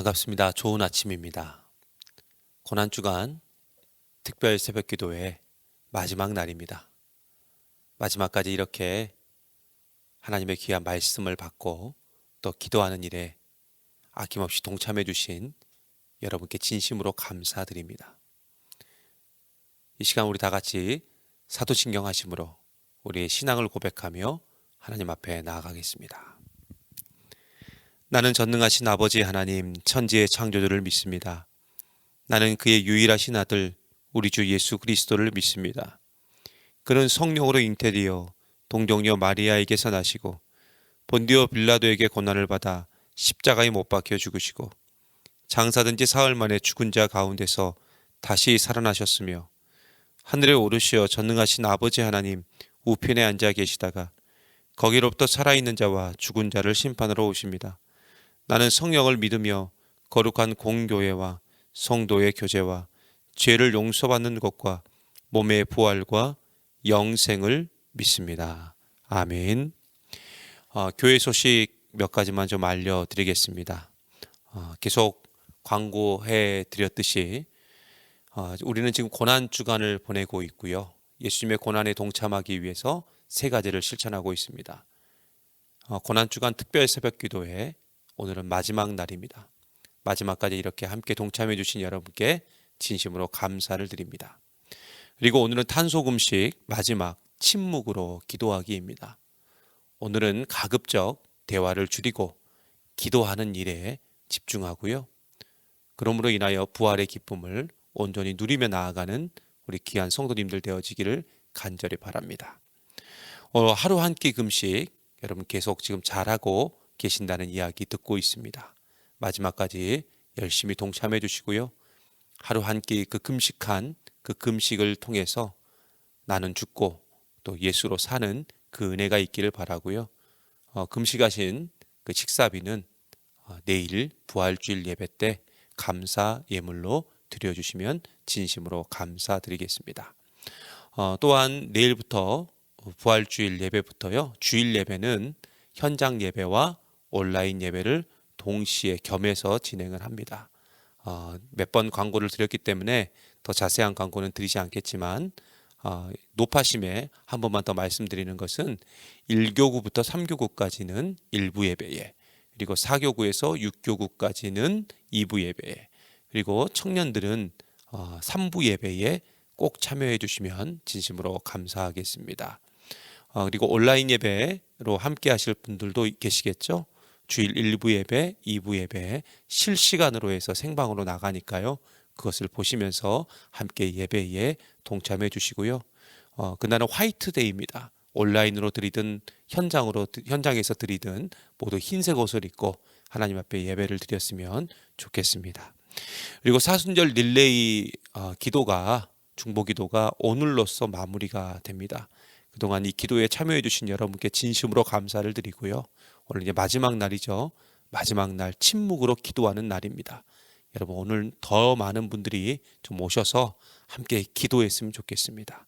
반갑습니다. 좋은 아침입니다. 고난주간 특별 새벽기도의 마지막 날입니다. 마지막까지 이렇게 하나님의 귀한 말씀을 받고 또 기도하는 일에 아낌없이 동참해 주신 여러분께 진심으로 감사드립니다. 이 시간 우리 다 같이 사도신경 하심으로 우리의 신앙을 고백하며 하나님 앞에 나아가겠습니다. 나는 전능하신 아버지 하나님 천지의 창조주를 믿습니다. 나는 그의 유일하신 아들 우리 주 예수 그리스도를 믿습니다. 그는 성령으로 잉태되어 동정녀 마리아에게서 나시고 본디오 빌라도에게 고난을 받아 십자가에 못 박혀 죽으시고 장사된 지 사흘 만에 죽은 자 가운데서 다시 살아나셨으며 하늘에 오르시어 전능하신 아버지 하나님 우편에 앉아 계시다가 거기로부터 살아있는 자와 죽은 자를 심판하러 오십니다. 나는 성령을 믿으며 거룩한 공교회와 성도의 교제와 죄를 용서받는 것과 몸의 부활과 영생을 믿습니다. 아멘. 교회 소식 몇 가지만 좀 알려드리겠습니다. 계속 광고해 드렸듯이 우리는 지금 고난주간을 보내고 있고요. 예수님의 고난에 동참하기 위해서 세 가지를 실천하고 있습니다. 고난주간 특별 새벽기도회 오늘은 마지막 날입니다. 마지막까지 이렇게 함께 동참해 주신 여러분께 진심으로 감사를 드립니다. 그리고 오늘은 탄소금식 마지막 침묵으로 기도하기입니다. 오늘은 가급적 대화를 줄이고 기도하는 일에 집중하고요. 그러므로 인하여 부활의 기쁨을 온전히 누리며 나아가는 우리 귀한 성도님들 되어지기를 간절히 바랍니다. 하루 한 끼 금식 여러분 계속 지금 잘하고 계신다는 이야기 듣고 있습니다. 마지막까지 열심히 동참해 주시고요. 하루 한 끼 그 금식한 그 금식을 통해서 나는 죽고 또 예수로 사는 그 은혜가 있기를 바라고요. 금식하신 그 식사비는 내일 부활주일 예배 때 감사 예물로 드려주시면 진심으로 감사드리겠습니다. 또한 내일부터 부활주일 예배부터요. 주일 예배는 현장 예배와 온라인 예배를 동시에 겸해서 진행을 합니다. 몇 번 광고를 드렸기 때문에 더 자세한 광고는 드리지 않겠지만 노파심에 한 번만 더 말씀드리는 것은 1교구부터 3교구까지는 1부 예배에, 그리고 4교구에서 6교구까지는 2부 예배에, 그리고 청년들은 3부 예배에 꼭 참여해 주시면 진심으로 감사하겠습니다. 그리고 온라인 예배로 함께 하실 분들도 계시겠죠. 주일 1부 예배, 2부 예배 실시간으로 해서 생방으로 나가니까요. 그것을 보시면서 함께 예배에 동참해 주시고요. 그날은 화이트데이입니다. 온라인으로 드리든 현장에서 드리든 모두 흰색 옷을 입고 하나님 앞에 예배를 드렸으면 좋겠습니다. 그리고 사순절 릴레이 기도가 중보기도가 오늘로써 마무리가 됩니다. 그동안 이 기도에 참여해 주신 여러분께 진심으로 감사를 드리고요. 오늘 이제 마지막 날이죠. 마지막 날 침묵으로 기도하는 날입니다. 여러분 오늘 더 많은 분들이 좀 오셔서 함께 기도했으면 좋겠습니다.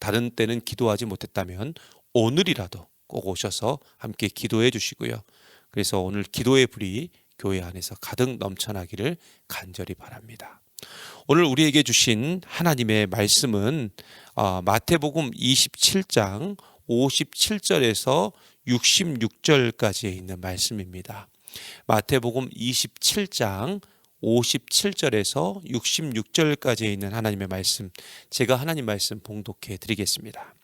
다른 때는 기도하지 못했다면 오늘이라도 꼭 오셔서 함께 기도해 주시고요. 그래서 오늘 기도의 불이 교회 안에서 가득 넘쳐나기를 간절히 바랍니다. 오늘 우리에게 주신 하나님의 말씀은 마태복음 27장 57절에서 66절까지에 있는 말씀입니다. 마태복음 27장 57절에서 66절까지에 있는 하나님의 말씀, 제가 하나님 말씀 봉독해 드리겠습니다.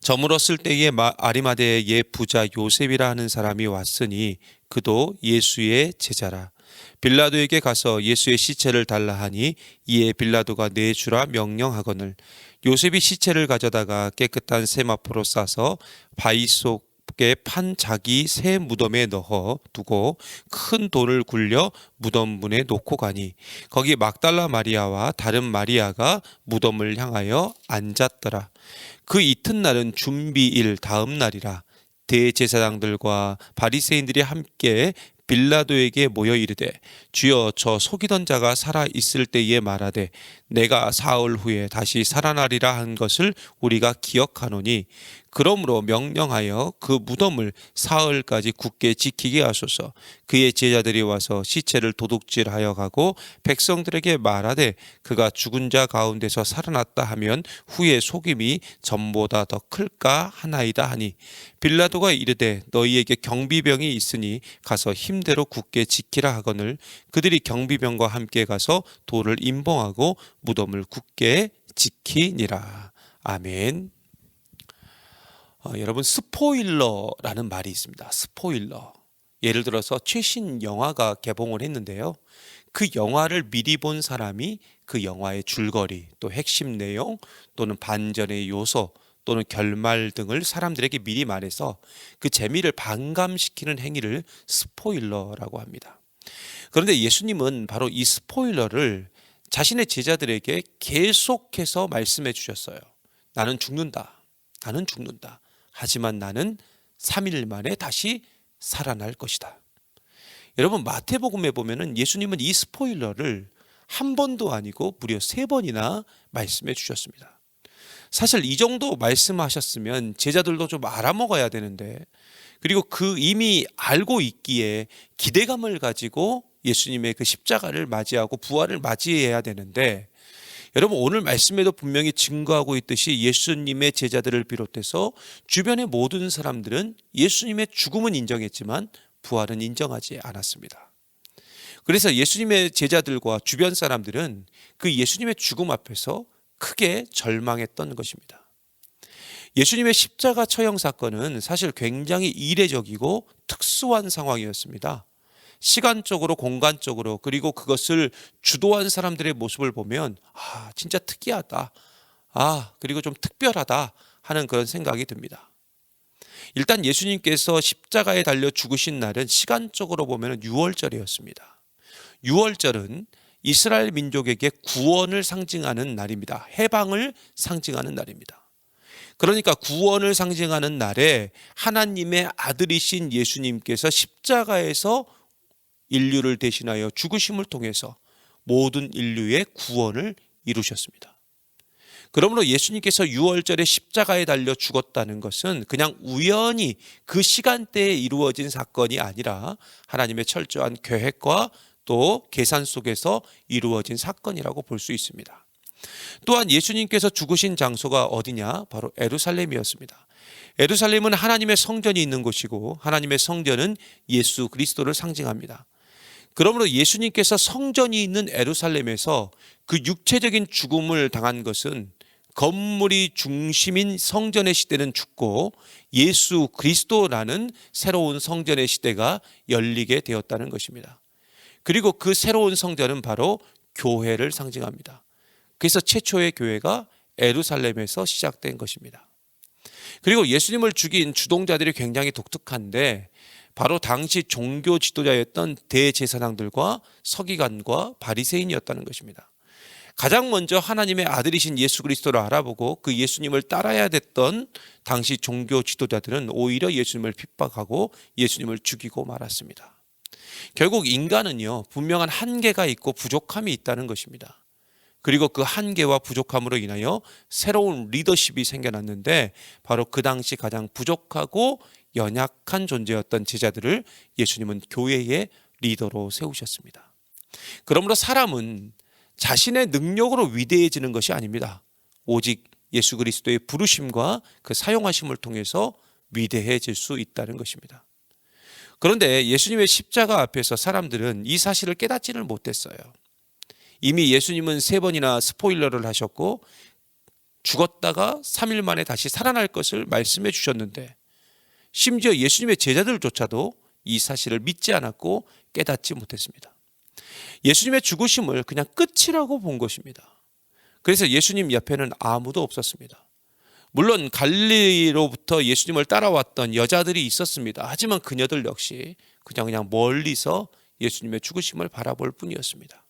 저물었을 때에 아리마대의 옛 부자 요셉이라 하는 사람이 왔으니 그도 예수의 제자라. 빌라도에게 가서 예수의 시체를 달라 하니 이에 빌라도가 내주라 명령하거늘 요셉이 시체를 가져다가 깨끗한 세마포로 싸서 바위 속에 판 자기 새 무덤에 넣어 두고 큰 돌을 굴려 무덤 문에 놓고 가니 거기 막달라 마리아와 다른 마리아가 무덤을 향하여 앉았더라. 그 이튿날은 준비일 다음 날이라. 대제사장들과 바리새인들이 함께 빌라도에게 모여 이르되 주여 저 속이던 자가 살아 있을 때에 말하되 내가 사흘 후에 다시 살아나리라 한 것을 우리가 기억하노니 그러므로 명령하여 그 무덤을 사흘까지 굳게 지키게 하소서. 그의 제자들이 와서 시체를 도둑질하여 가고 백성들에게 말하되 그가 죽은 자 가운데서 살아났다 하면 후에 속임이 전보다 더 클까 하나이다 하니, 빌라도가 이르되 너희에게 경비병이 있으니 가서 힘대로 굳게 지키라 하거늘 그들이 경비병과 함께 가서 돌을 임봉하고 무덤을 굳게 지키니라. 아멘. 여러분, 스포일러라는 말이 있습니다. 스포일러. 예를 들어서 최신 영화가 개봉을 했는데요. 그 영화를 미리 본 사람이 그 영화의 줄거리, 또 핵심 내용, 또는 반전의 요소, 또는 결말 등을 사람들에게 미리 말해서 그 재미를 반감시키는 행위를 스포일러라고 합니다. 그런데 예수님은 바로 이 스포일러를 자신의 제자들에게 계속해서 말씀해 주셨어요. 나는 죽는다. 나는 죽는다. 하지만 나는 3일 만에 다시 살아날 것이다. 여러분, 마태복음에 보면은 예수님은 이 스포일러를 한 번도 아니고 무려 3번이나 말씀해 주셨습니다. 사실 이 정도 말씀하셨으면 제자들도 좀 알아먹어야 되는데, 그리고 그 이미 알고 있기에 기대감을 가지고 예수님의 그 십자가를 맞이하고 부활을 맞이해야 되는데, 여러분, 오늘 말씀에도 분명히 증거하고 있듯이 예수님의 제자들을 비롯해서 주변의 모든 사람들은 예수님의 죽음은 인정했지만 부활은 인정하지 않았습니다. 그래서 예수님의 제자들과 주변 사람들은 그 예수님의 죽음 앞에서 크게 절망했던 것입니다. 예수님의 십자가 처형 사건은 사실 굉장히 이례적이고 특수한 상황이었습니다. 시간적으로, 공간적으로, 그리고 그것을 주도한 사람들의 모습을 보면 진짜 특이하다, 그리고 좀 특별하다 하는 그런 생각이 듭니다. 일단 예수님께서 십자가에 달려 죽으신 날은 시간적으로 보면 6월절이었습니다. 6월절은 이스라엘 민족에게 구원을 상징하는 날입니다. 해방을 상징하는 날입니다. 그러니까 구원을 상징하는 날에 하나님의 아들이신 예수님께서 십자가에서 인류를 대신하여 죽으심을 통해서 모든 인류의 구원을 이루셨습니다. 그러므로 예수님께서 6월절에 십자가에 달려 죽었다는 것은 그냥 우연히 그 시간대에 이루어진 사건이 아니라 하나님의 철저한 계획과 또 계산 속에서 이루어진 사건이라고 볼 수 있습니다. 또한 예수님께서 죽으신 장소가 어디냐? 바로 예루살렘이었습니다. 예루살렘은 하나님의 성전이 있는 곳이고 하나님의 성전은 예수 그리스도를 상징합니다. 그러므로 예수님께서 성전이 있는 예루살렘에서 그 육체적인 죽음을 당한 것은 건물이 중심인 성전의 시대는 죽고 예수 그리스도라는 새로운 성전의 시대가 열리게 되었다는 것입니다. 그리고 그 새로운 성전은 바로 교회를 상징합니다. 그래서 최초의 교회가 예루살렘에서 시작된 것입니다. 그리고 예수님을 죽인 주동자들이 굉장히 독특한데, 바로 당시 종교 지도자였던 대제사장들과 서기관과 바리새인이었다는 것입니다. 가장 먼저 하나님의 아들이신 예수 그리스도를 알아보고 그 예수님을 따라야 됐던 당시 종교 지도자들은 오히려 예수님을 핍박하고 예수님을 죽이고 말았습니다. 결국 인간은요, 분명한 한계가 있고 부족함이 있다는 것입니다. 그리고 그 한계와 부족함으로 인하여 새로운 리더십이 생겨났는데, 바로 그 당시 가장 부족하고 연약한 존재였던 제자들을 예수님은 교회의 리더로 세우셨습니다. 그러므로 사람은 자신의 능력으로 위대해지는 것이 아닙니다. 오직 예수 그리스도의 부르심과 그 사용하심을 통해서 위대해질 수 있다는 것입니다. 그런데 예수님의 십자가 앞에서 사람들은 이 사실을 깨닫지를 못했어요. 이미 예수님은 3번이나 스포일러를 하셨고 죽었다가 3일 만에 다시 살아날 것을 말씀해 주셨는데, 심지어 예수님의 제자들조차도 이 사실을 믿지 않았고 깨닫지 못했습니다. 예수님의 죽으심을 그냥 끝이라고 본 것입니다. 그래서 예수님 옆에는 아무도 없었습니다. 물론 갈릴리로부터 예수님을 따라왔던 여자들이 있었습니다. 하지만 그녀들 역시 그냥 멀리서 예수님의 죽으심을 바라볼 뿐이었습니다.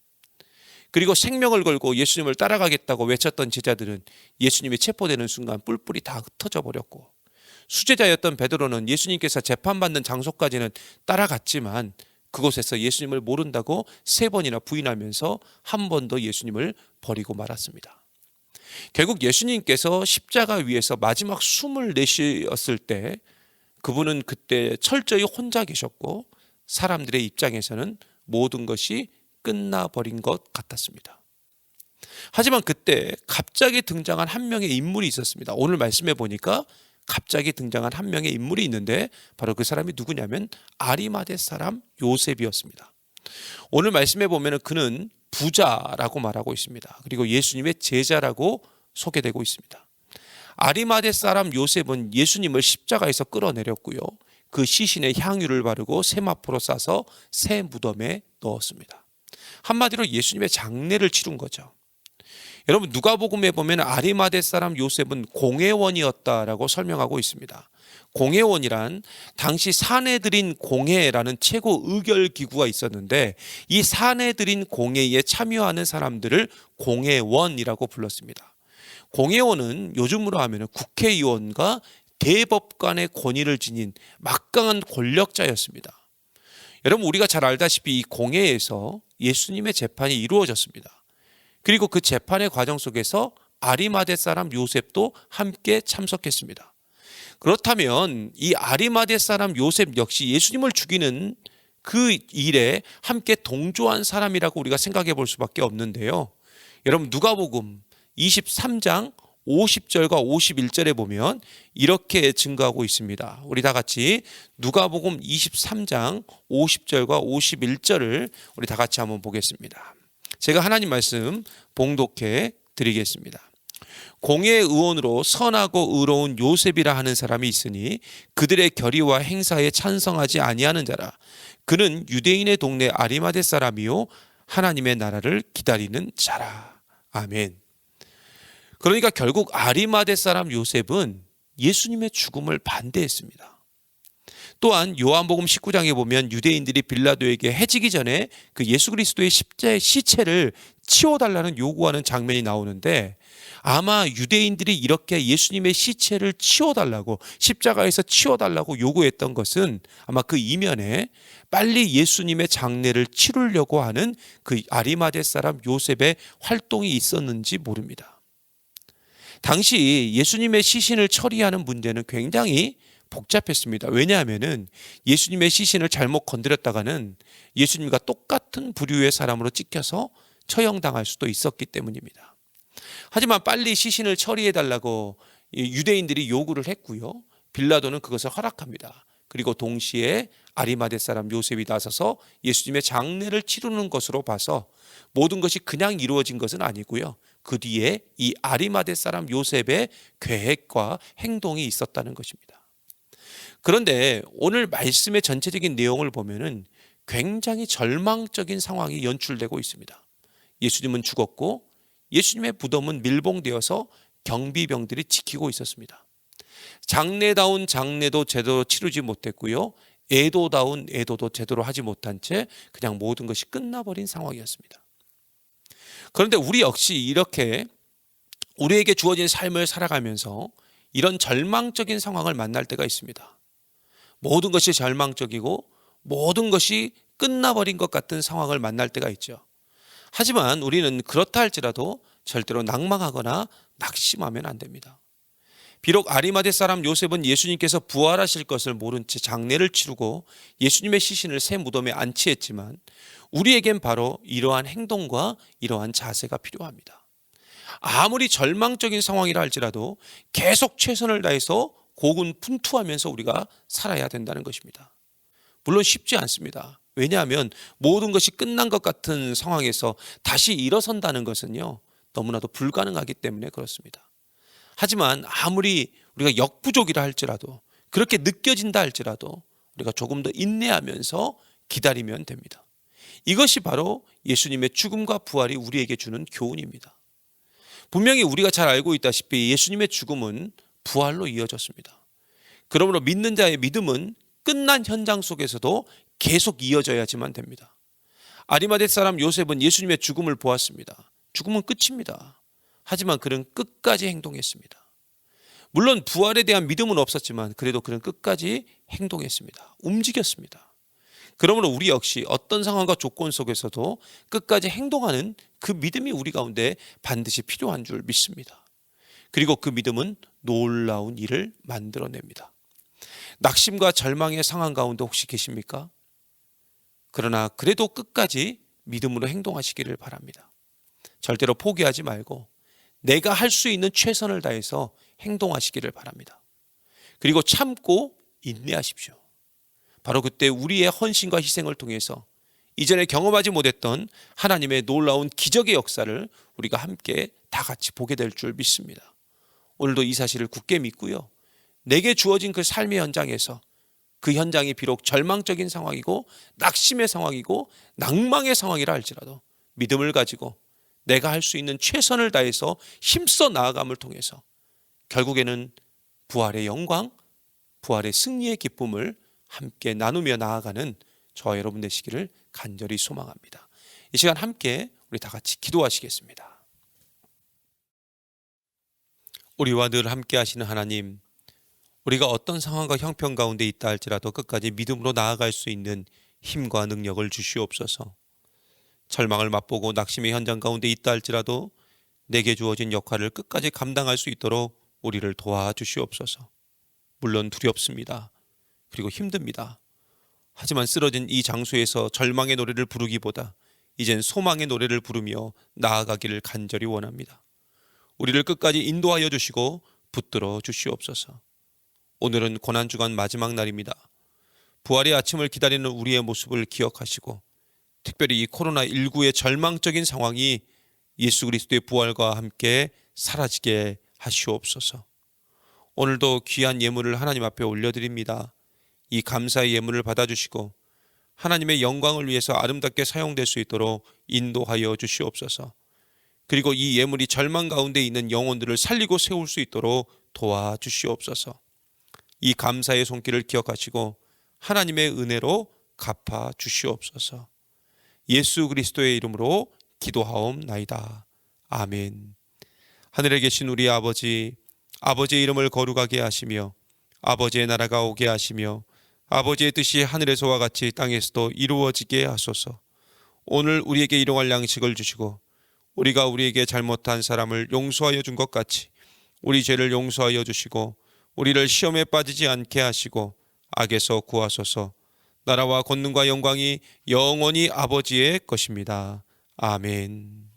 그리고 생명을 걸고 예수님을 따라가겠다고 외쳤던 제자들은 예수님이 체포되는 순간 뿔뿔이 다 흩어져 버렸고, 수제자였던 베드로는 예수님께서 재판받는 장소까지는 따라갔지만 그곳에서 예수님을 모른다고 3번이나 부인하면서 한 번도 예수님을 버리고 말았습니다. 결국 예수님께서 십자가 위에서 마지막 숨을 내쉬었을 때 그분은 그때 철저히 혼자 계셨고 사람들의 입장에서는 모든 것이 끝나버린 것 같았습니다. 하지만 그때 갑자기 등장한 한 명의 인물이 있었습니다. 오늘 말씀해 보니까 갑자기 등장한 한 명의 인물이 있는데 바로 그 사람이 누구냐면 아리마대 사람 요셉이었습니다. 오늘 말씀해 보면 그는 부자라고 말하고 있습니다. 그리고 예수님의 제자라고 소개되고 있습니다. 아리마대 사람 요셉은 예수님을 십자가에서 끌어내렸고요. 그 시신에 향유를 바르고 세마포로 싸서 새 무덤에 넣었습니다. 한마디로 예수님의 장례를 치른 거죠. 여러분 누가복음에 보면 아리마대 사람 요셉은 공회원이었다라고 설명하고 있습니다. 공회원이란 당시 사내들인 공회라는 최고 의결 기구가 있었는데 이 사내들인 공회에 참여하는 사람들을 공회원이라고 불렀습니다. 공회원은 요즘으로 하면 국회의원과 대법관의 권위를 지닌 막강한 권력자였습니다. 여러분 우리가 잘 알다시피 이 공회에서 예수님의 재판이 이루어졌습니다. 그리고 그 재판의 과정 속에서 아리마대 사람 요셉도 함께 참석했습니다. 그렇다면 이 아리마대 사람 요셉 역시 예수님을 죽이는 그 일에 함께 동조한 사람이라고 우리가 생각해 볼 수밖에 없는데요. 여러분 누가복음 23장 50절과 51절에 보면 이렇게 증거하고 있습니다. 우리 다 같이 누가복음 23장 50절과 51절을 우리 다 같이 한번 보겠습니다. 제가 하나님 말씀 봉독해 드리겠습니다. 공회 의원으로 선하고 의로운 요셉이라 하는 사람이 있으니 그들의 결의와 행사에 찬성하지 아니하는 자라. 그는 유대인의 동네 아리마대 사람이요 하나님의 나라를 기다리는 자라. 아멘. 그러니까 결국 아리마대 사람 요셉은 예수님의 죽음을 반대했습니다. 또한 요한복음 19장에 보면 유대인들이 빌라도에게 해지기 전에 그 예수 그리스도의 십자의 시체를 치워달라는 요구하는 장면이 나오는데 아마 유대인들이 이렇게 예수님의 시체를 치워달라고 십자가에서 치워달라고 요구했던 것은 아마 그 이면에 빨리 예수님의 장례를 치르려고 하는 그 아리마대 사람 요셉의 활동이 있었는지 모릅니다. 당시 예수님의 시신을 처리하는 문제는 굉장히 복잡했습니다. 왜냐하면 예수님의 시신을 잘못 건드렸다가는 예수님과 똑같은 부류의 사람으로 찍혀서 처형당할 수도 있었기 때문입니다. 하지만 빨리 시신을 처리해달라고 유대인들이 요구를 했고요. 빌라도는 그것을 허락합니다. 그리고 동시에 아리마대 사람 요셉이 나서서 예수님의 장례를 치르는 것으로 봐서 모든 것이 그냥 이루어진 것은 아니고요. 그 뒤에 이 아리마대 사람 요셉의 계획과 행동이 있었다는 것입니다. 그런데 오늘 말씀의 전체적인 내용을 보면은 굉장히 절망적인 상황이 연출되고 있습니다. 예수님은 죽었고 예수님의 무덤은 밀봉되어서 경비병들이 지키고 있었습니다. 장례다운 장례도 제대로 치르지 못했고요. 애도다운 애도도 제대로 하지 못한 채 그냥 모든 것이 끝나버린 상황이었습니다. 그런데 우리 역시 이렇게 우리에게 주어진 삶을 살아가면서 이런 절망적인 상황을 만날 때가 있습니다. 모든 것이 절망적이고 모든 것이 끝나버린 것 같은 상황을 만날 때가 있죠. 하지만 우리는 그렇다 할지라도 절대로 낭망하거나 낙심하면 안 됩니다. 비록 아리마대 사람 요셉은 예수님께서 부활하실 것을 모른 채 장례를 치르고 예수님의 시신을 새 무덤에 안치했지만 우리에겐 바로 이러한 행동과 이러한 자세가 필요합니다. 아무리 절망적인 상황이라 할지라도 계속 최선을 다해서 고군분투하면서 우리가 살아야 된다는 것입니다. 물론 쉽지 않습니다. 왜냐하면 모든 것이 끝난 것 같은 상황에서 다시 일어선다는 것은요 너무나도 불가능하기 때문에 그렇습니다. 하지만 아무리 우리가 역부족이라 할지라도 그렇게 느껴진다 할지라도 우리가 조금 더 인내하면서 기다리면 됩니다. 이것이 바로 예수님의 죽음과 부활이 우리에게 주는 교훈입니다. 분명히 우리가 잘 알고 있다시피 예수님의 죽음은 부활로 이어졌습니다. 그러므로 믿는 자의 믿음은 끝난 현장 속에서도 계속 이어져야지만 됩니다. 아리마대 사람 요셉은 예수님의 죽음을 보았습니다. 죽음은 끝입니다. 하지만 그는 끝까지 행동했습니다. 물론 부활에 대한 믿음은 없었지만 그래도 그는 끝까지 행동했습니다. 움직였습니다. 그러므로 우리 역시 어떤 상황과 조건 속에서도 끝까지 행동하는 그 믿음이 우리 가운데 반드시 필요한 줄 믿습니다. 그리고 그 믿음은 놀라운 일을 만들어냅니다. 낙심과 절망의 상황 가운데 혹시 계십니까? 그러나 그래도 끝까지 믿음으로 행동하시기를 바랍니다. 절대로 포기하지 말고 내가 할 수 있는 최선을 다해서 행동하시기를 바랍니다. 그리고 참고 인내하십시오. 바로 그때 우리의 헌신과 희생을 통해서 이전에 경험하지 못했던 하나님의 놀라운 기적의 역사를 우리가 함께 다 같이 보게 될 줄 믿습니다. 오늘도 이 사실을 굳게 믿고요. 내게 주어진 그 삶의 현장에서 그 현장이 비록 절망적인 상황이고 낙심의 상황이고 낭망의 상황이라 할지라도 믿음을 가지고 내가 할 수 있는 최선을 다해서 힘써 나아감을 통해서 결국에는 부활의 영광, 부활의 승리의 기쁨을 함께 나누며 나아가는 저와 여러분 되시기를 간절히 소망합니다. 이 시간 함께 우리 다 같이 기도하시겠습니다. 우리와 늘 함께 하시는 하나님, 우리가 어떤 상황과 형편 가운데 있다 할지라도 끝까지 믿음으로 나아갈 수 있는 힘과 능력을 주시옵소서. 절망을 맛보고 낙심의 현장 가운데 있다 할지라도 내게 주어진 역할을 끝까지 감당할 수 있도록 우리를 도와주시옵소서. 물론 두렵습니다. 그리고 힘듭니다. 하지만 쓰러진 이 장소에서 절망의 노래를 부르기보다 이젠 소망의 노래를 부르며 나아가기를 간절히 원합니다. 우리를 끝까지 인도하여 주시고 붙들어 주시옵소서. 오늘은 고난주간 마지막 날입니다. 부활의 아침을 기다리는 우리의 모습을 기억하시고 특별히 이 코로나19의 절망적인 상황이 예수 그리스도의 부활과 함께 사라지게 하시옵소서. 오늘도 귀한 예물을 하나님 앞에 올려드립니다. 이 감사의 예물을 받아주시고 하나님의 영광을 위해서 아름답게 사용될 수 있도록 인도하여 주시옵소서. 그리고 이 예물이 절망 가운데 있는 영혼들을 살리고 세울 수 있도록 도와주시옵소서. 이 감사의 손길을 기억하시고 하나님의 은혜로 갚아 주시옵소서. 예수 그리스도의 이름으로 기도하옵나이다. 아멘. 하늘에 계신 우리 아버지, 아버지의 이름을 거룩하게 하시며 아버지의 나라가 오게 하시며 아버지의 뜻이 하늘에서와 같이 땅에서도 이루어지게 하소서. 오늘 우리에게 일용할 양식을 주시고 우리가 우리에게 잘못한 사람을 용서하여 준 것 같이 우리 죄를 용서하여 주시고 우리를 시험에 빠지지 않게 하시고 악에서 구하소서. 나라와 권능과 영광이 영원히 아버지의 것입니다. 아멘.